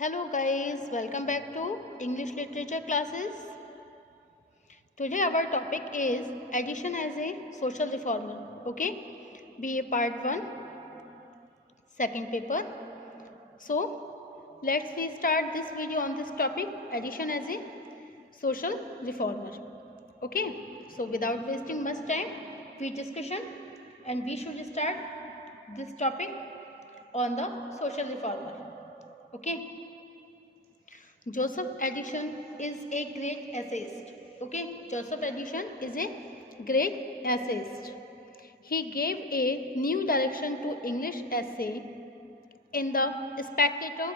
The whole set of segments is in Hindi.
Hello guys, welcome back to English literature classes. Today our topic is addition as a social reformer. Okay, BA part 1, second paper. So let's we start this video on this topic, addition as a social reformer. Okay, so without wasting much time, we discussion and we should start this topic on the social reformer. Okay. Joseph Addison is a great essayist. Okay, Joseph Addison is a great essayist. He gave a new direction to English essay. In The Spectator,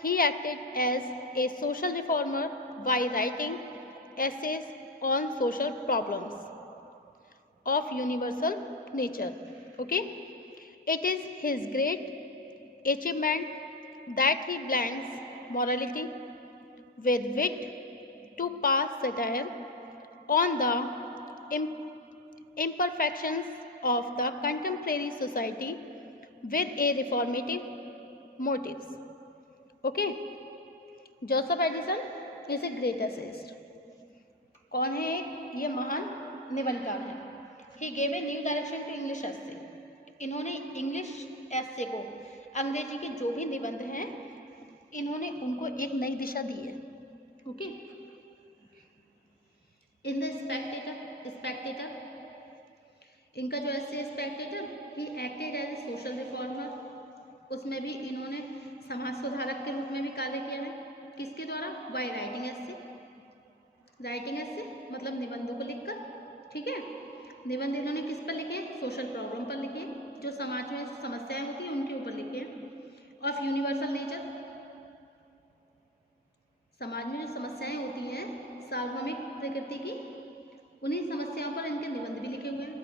he acted as a social reformer by writing essays on social problems of universal nature. Okay, it is his great achievement that he blends morality with wit to pass satire on the imperfections of the contemporary society with a reformative motives. Okay, Joseph Addison is a great essayist. कौन है ये महान निबंधकार है. He gave a new direction to English essay. इन्होंने इंग्लिश एस्से को, अंग्रेजी के जो भी निबंध हैं, इन्होंने उनको एक नई दिशा दी है. ओके, इन द स्पेक्टेटर इनका जो ऐसे spectator, he acted as a social reformer. उसमें भी इन्होंने समाज सुधारक के रूप में भी कार्य किया है. किसके द्वारा? By writing essay. राइटिंग एस्से मतलब निबंधों को लिखकर. ठीक है, निबंध इन्होंने किस पर लिखे? सोशल प्रॉब्लम पर लिखे, जो समाज में समस्याएं होती हैं उनके ऊपर लिखे. ऑफ यूनिवर्सल नेचर, समाज में जो समस्याएं होती हैं सार्वभौमिक प्रकृति की, उन्हीं समस्याओं पर इनके निबंध भी लिखे हुए हैं.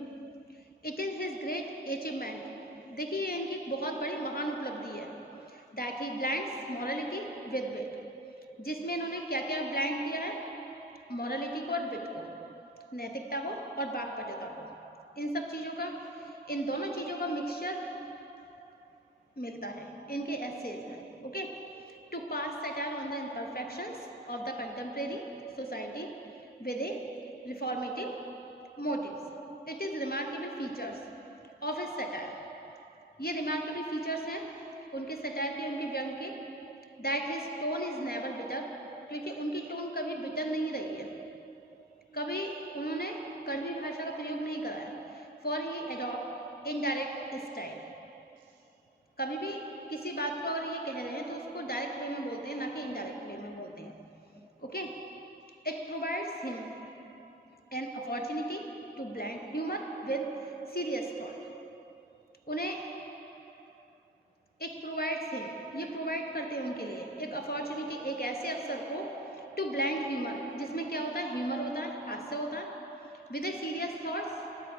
It is his great achievement. देखिए, ये इनकी बहुत बड़ी महान उपलब्धि है. That he blends morality with wit, जिसमें इन्होंने क्या क्या ब्लेंड किया है? मॉरलिटी को और विट को, नैतिकता को और वाक्पटुता को. इन सब चीज़ों का, इन दोनों चीज़ों का मिक्सचर मिलता है इनके एसेज में. Okay, to pass satire on the imperfections of the contemporary society with a reformative motives. It is remarkable features of his satire. ये remarkable features हैं उनके satire के, उनके व्यंग के. That his tone is never bitter, क्योंकि उनकी टोन कभी bitter नहीं रही है. कभी उन्होंने कड़वी भाषा का प्रयोग नहीं करा है. For he adopt indirect style. कभी भी किसी बात को अगर ये कह रहे हैं तो उसको डायरेक्ट वे में बोलते हैं, ना कि इनडायरेक्ट वे में बोलते हैं. Okay, it provides him an opportunity to blend humour with serious thought. उन्हें एक प्रोवाइड्स हिम, ये प्रोवाइड करते हैं उनके लिए एक अपॉर्चुनिटी, एक ऐसे अवसर को, टू ब्लेंड ह्यूमर, जिसमें क्या होता है? ह्यूमर होता है, हास्य होता है, विद ए सीरियस थॉट्स,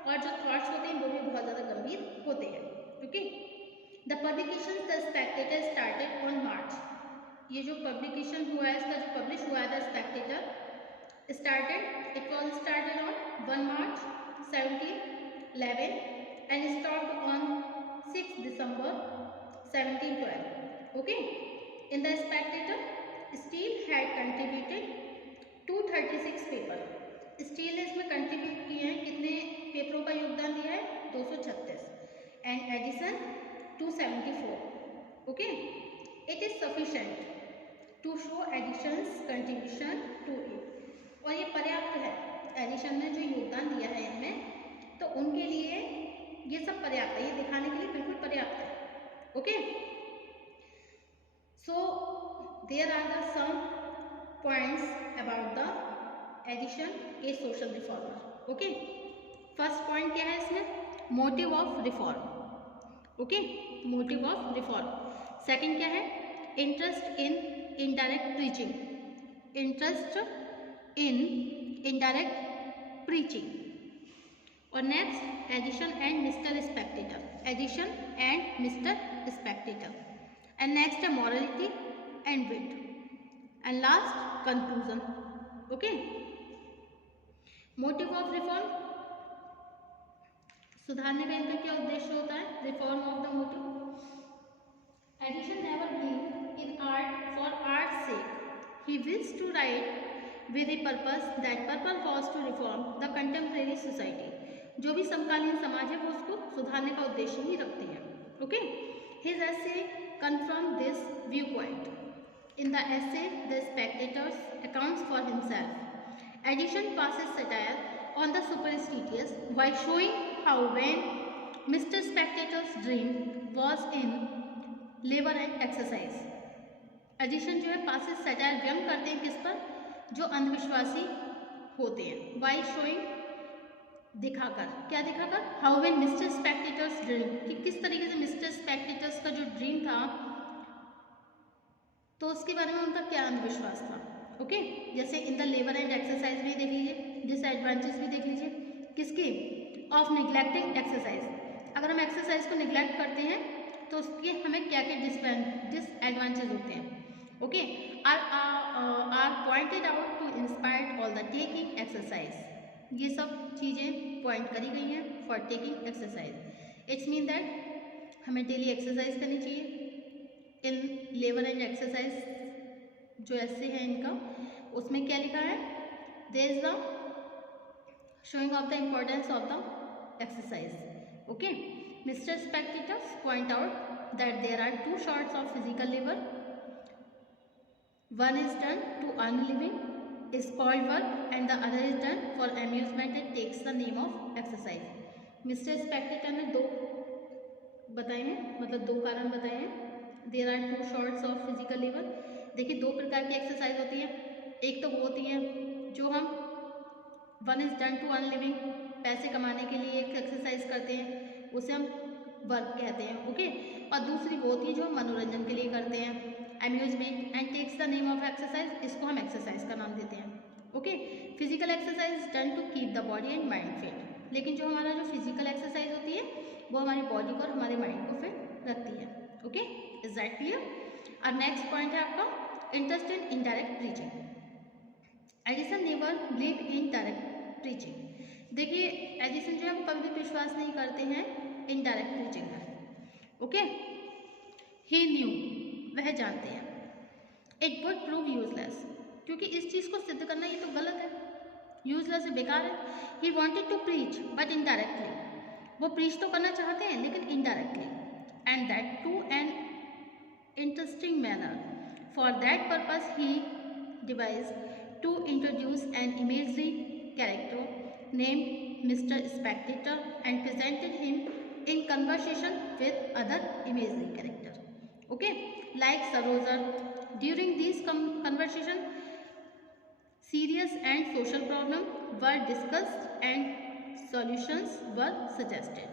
और जो थॉट्स होते हैं वो भी बहुत ज़्यादा गंभीर होते हैं. Okay, The publication The Spectator started on March. ये जो पब्लिकेशन हुआ है, इसका जो पब्लिश हुआ है The Spectator, it was started on 1 March 1711 and stopped on 6 December 1712. Okay, in The Spectator, Steele had contributed 236 paper. Steel ने इसमें कंट्रीब्यूट किए हैं, कितने पेपरों का योगदान दिया है? 236. And Edison 274. Okay, it is sufficient to show Addison's contribution to it. और ये पर्याप्त है, एडिशन ने जो योगदान दिया है इनमें, तो उनके लिए ये सब पर्याप्त है, ये दिखाने के लिए बिल्कुल पर्याप्त है. Okay, so there are the some points about the Addison a social reformer. Okay, first point क्या है इसमें? Motive of reform. Okay, motive of reform. Second क्या है? Interest in indirect preaching. Interest in indirect preaching. और next, Addison and Mister Spectator. Addison and Mister Spectator. And next है morality and wit. And last conclusion. Okay, motive of reform, सुधारने का इनका क्या उद्देश्य होता है? Reform of the motive. Addison never believed in art for tried with a purpose. That purpose was to reform the contemporary society. जो भी समकालीन समाज है वो उसको सुधारने का उद्देश्य ही रखते हैं. Okay. His essay confirmed this viewpoint. In the essay, The Spectator accounts for himself. Addison passes satire on the superstitious by showing how when Mr. Spectator's dream was in labor and exercise. Addison जो है पासेस सटायर व्यंग करते हैं किस पर, जो अंधविश्वासी होते हैं. वाई शोइंग दिखाकर, क्या दिखाकर, how when Mister spectators dream, कि किस तरीके से मिस्टर स्पेक्टेटर्स का जो ड्रीम था तो उसके बारे में उनका क्या अंधविश्वास था. ओके. जैसे in the labour and exercise भी देख लीजिए, डिसएडवांटेज भी देख लीजिए किसके, ऑफ निगलेक्टिंग एक्सरसाइज. अगर हम एक्सरसाइज को निगलेक्ट करते हैं तो उसके हमें क्या क्या डिसएडवांटेज होते हैं. Okay. Are pointed out to inspire all the taking exercise. ये सब चीज़ें पॉइंट करी गई हैं for taking exercise. It's mean that हमें डेली एक्सरसाइज करनी चाहिए. इन लेबर एंड एक्सरसाइज जो ऐसे है इनका, उसमें क्या लिखा है, there is the showing of the importance of the exercise. Okay. Mr. Spectators point out that there are two sorts of physical labor. One is done to earn a living, is called work, and the other is done for amusement and takes the name of exercise. Mr. Spectator ने दो बताए हैं, मतलब दो कारण बताए हैं. There are two sorts of physical labor. देखिए दो प्रकार की एक्सरसाइज होती है. एक तो वो होती है जो हम one is done to earn living, पैसे कमाने के लिए एक एक्सरसाइज करते हैं, उसे हम वर्क कहते हैं. ओके. और दूसरी वो होती है जो हम मनोरंजन के लिए करते हैं, amusement and takes the name of exercise, इसको हम एक्सरसाइज का नाम देते हैं. Okay. Physical exercise done to keep the body and mind fit. लेकिन जो हमारा जो फिजिकल एक्सरसाइज होती है वो हमारी बॉडी को और हमारे माइंड को फिट रखती है. ओके. Is that clear? अब नेक्स्ट पॉइंट है आपका interest in indirect preaching. Edison never believe in direct preaching. देखिए एडिसन जो है वो कभी भी विश्वास नहीं करते हैं इनडायरेक्ट प्रीचिंग में. ओके. ही न्यू, वह जानते हैं, इट वुड प्रूव यूजलेस, क्योंकि इस चीज़ को सिद्ध करना ये तो गलत है, यूजलेस है, बेकार है. He wanted to preach but indirectly. वो प्रीच तो करना चाहते हैं लेकिन indirectly. And that too an interesting manner. For that purpose he devised to introduce an imaginary character named Mr. Spectator and presented him in conversation with other imaginary character. Okay, like Saroja. During these conversation, serious and social problems were discussed and solutions were suggested.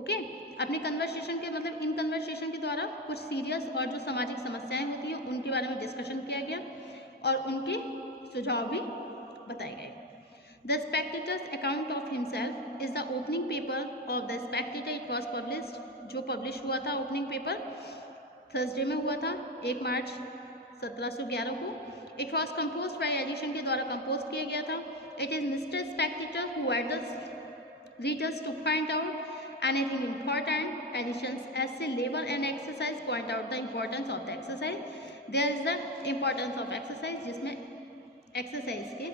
Okay. अपने कन्वर्सेशन के मतलब इन कन्वर्सेशन के द्वारा कुछ सीरियस और जो सामाजिक समस्याएं होती हैं उनके बारे में डिस्कशन किया गया और उनके सुझाव भी बताए गए. The spectators account of himself is the opening paper of the Spectator. It was published, जो पब्लिश हुआ था ओपनिंग पेपर थर्सडे में हुआ था 1 मार्च 1711 को. It was compose by Addison के द्वारा कंपोज किया गया था. It is Mister Spectator who advised readers to find out anything important. Addition's essay labor and exercise point out the importance of the exercise. There is the importance of exercise, जिसमें एक्सरसाइज के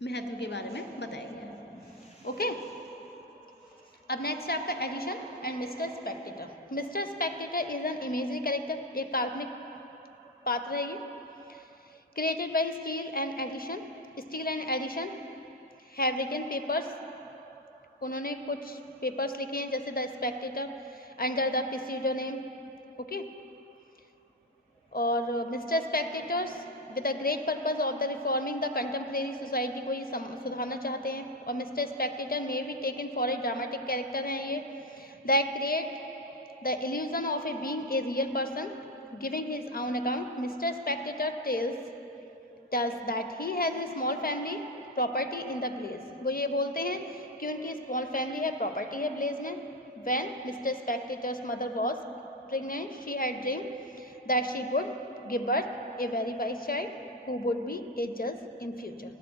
महत्व के बारे में बताया गया है. ओके. अब नेक्स्ट है आपका Addison and Mister Spectator. Mister Spectator is an imagery character, एक काल्पनिक पात्र है ये. Created by Steele and Addison. Steele and Addison have written papers. उन्होंने कुछ पेपर्स लिखे हैं जैसे the Spectator under the pseudonym. Okay. और Mister Spectators with a great purpose of the reforming the contemporary society को ये सुधारना चाहते हैं. और Mister Spectator may be taken for a dramatic character हैं ये that create the illusion of a being a real person giving his own account. Mister Spectator tells that he has a small family property in the place. वो ये बोलते हैं कि उनकी स्मॉल फैमिली है, प्रॉपर्टी है प्लेस में. When Mister Spectator's mother was pregnant she had dream that she would give birth a very wise child who would be a जज in future.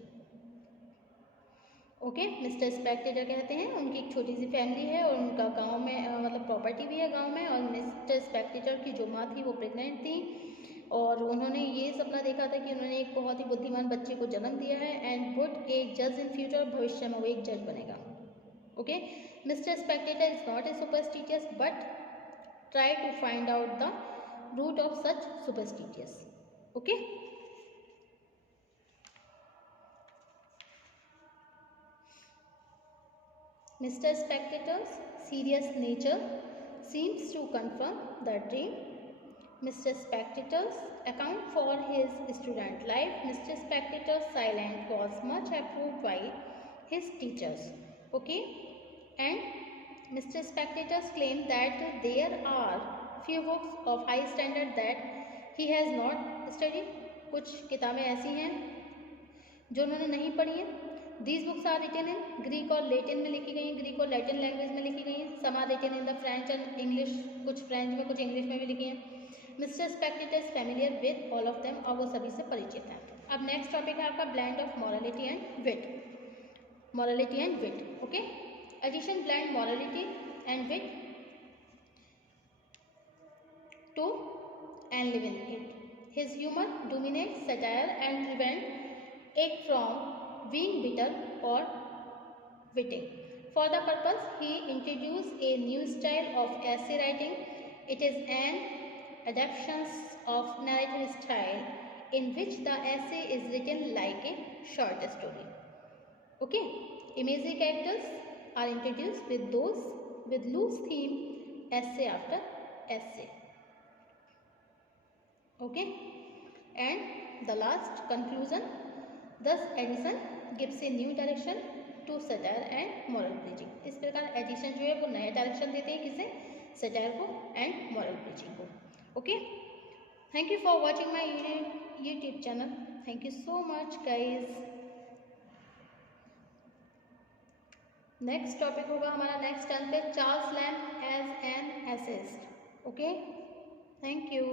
Okay. Mister Spectator कहते हैं उनकी एक छोटी सी फैमिली है और उनका गांव में मतलब प्रॉपर्टी भी है गांव में. और मिस्टर स्पेक्टेटर की जो माँ थी वो प्रेग्नेंट थी और उन्होंने ये सपना देखा था कि उन्होंने एक बहुत ही बुद्धिमान बच्चे को जन्म दिया है एंड वुड ए जज इन फ्यूचर, भविष्य में वो एक जज बनेगा. Okay, Mister Spectator is not a superstitious but try to find out the root of such superstitious. Okay, Mr. Spectator's serious nature seems to confirm the dream. Mr. Spectator's account for his student life. Mr. Spectator's silence was much approved by his teachers. Okay, and Mr. Spectator's claim that there are few books of high standard that he has not studied. कुछ किताबें ऐसी हैं जो उन्होंने नहीं पढ़ी है. These books are written in Greek और Latin में लिखी गई हैं, ग्रीक और लैटिन लैंग्वेज में लिखी गई हैं. Some are written in the French and English, कुछ फ्रेंच में कुछ इंग्लिश में भी लिखी हैं. Mister Spectator is familiar with all of them, और वो सभी से परिचित हैं. अब नेक्स्ट टॉपिक है आपका blend of morality and wit. Morality and wit. Okay, Addison blend morality and wit to and live in it. His humor dominates satire and prevent it from being bitter or witty. For the purpose, he introduced a new style of essay writing. It is an adaptation of narrative style in which the essay is written like a short story. Okay, imagery characters are introduced with those with loose theme, essay after essay. Okay, and the last conclusion, thus Addison gives a new direction to satire and moral preaching. इस प्रकार एडिशन जो है वो नया डायरेक्शन देते हैं किसे, सटायर को एंड मॉरल प्रीचिंग को. Okay, thank you for watching my YouTube channel. Thank you so much guys. Next topic होगा हमारा नेक्स्ट टर्न पे Charles Lamb as an essayist. Okay, thank you.